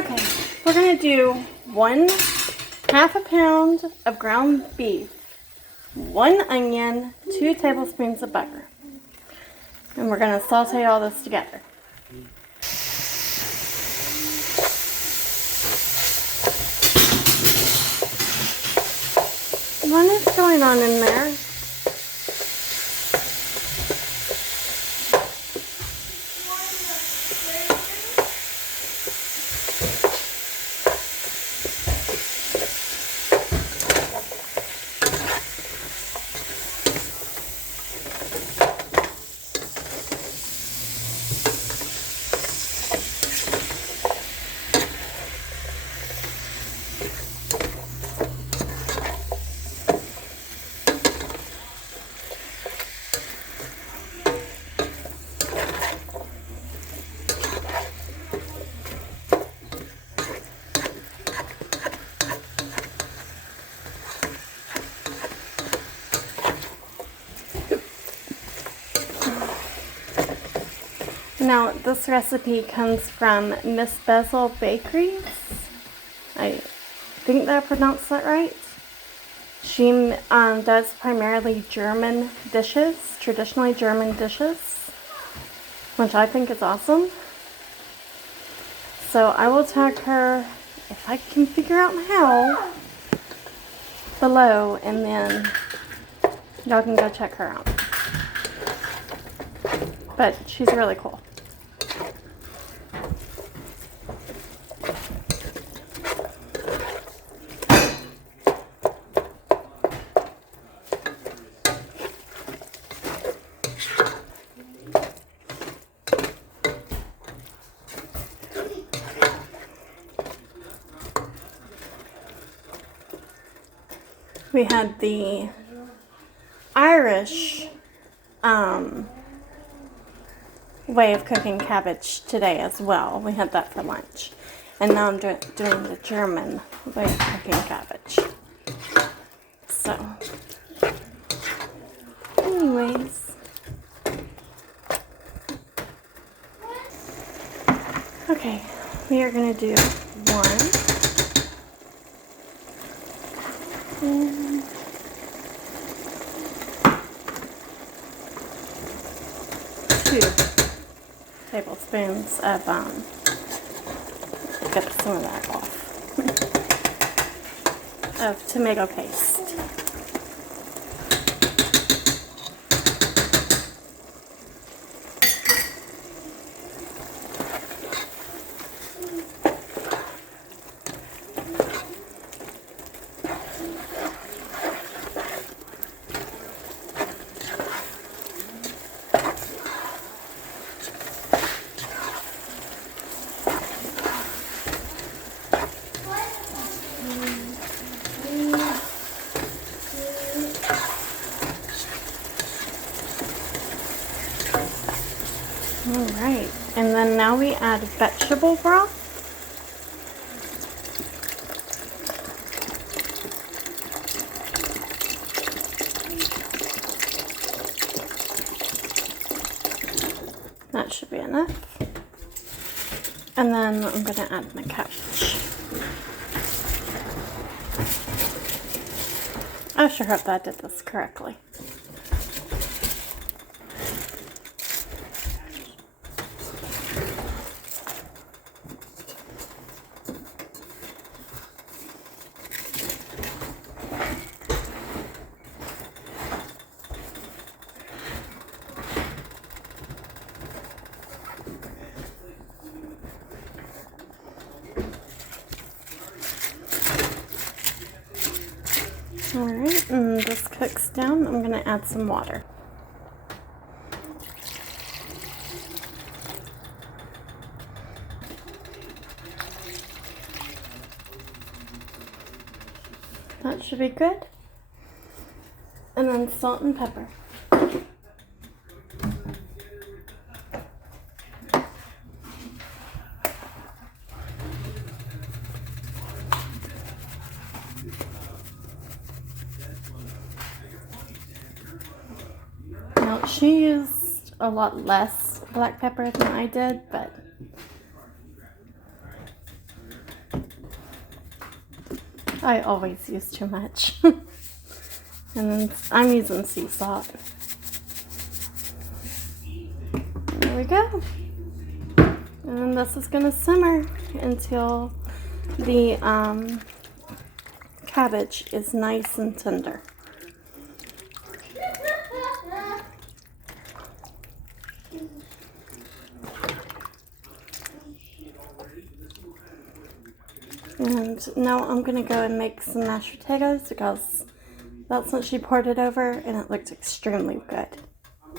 Okay, we're gonna do 1/2 a pound of ground beef, 1 onion, 2 tablespoons of butter. And we're gonna saute all this together. What is going on in there? Now, this recipe comes from Miss Bezel Bakeries. I think that I pronounced that right. She does primarily German dishes, traditionally German dishes, which I think is awesome. So I will tag her, if I can figure out how, below, and then y'all can go check her out. But she's really cool. We had the Irish way of cooking cabbage today as well. We had that for lunch. And now I'm doing the German way of cooking cabbage. So, anyways. Okay, we are going to do 1. And 2 tablespoons of, get some of that off, of tomato paste. Alright, and then now we add vegetable broth. That should be enough. And then I'm going to add my cabbage. I sure hope that I did this correctly. Alright, and this cooks down. I'm going to add some water. That should be good. And then salt and pepper. Now, she used a lot less black pepper than I did, but I always use too much. And then I'm using sea salt. There we go. And then this is going to simmer until the cabbage is nice and tender. And now I'm going to go and make some mashed potatoes because that's what she poured it over and it looked extremely good.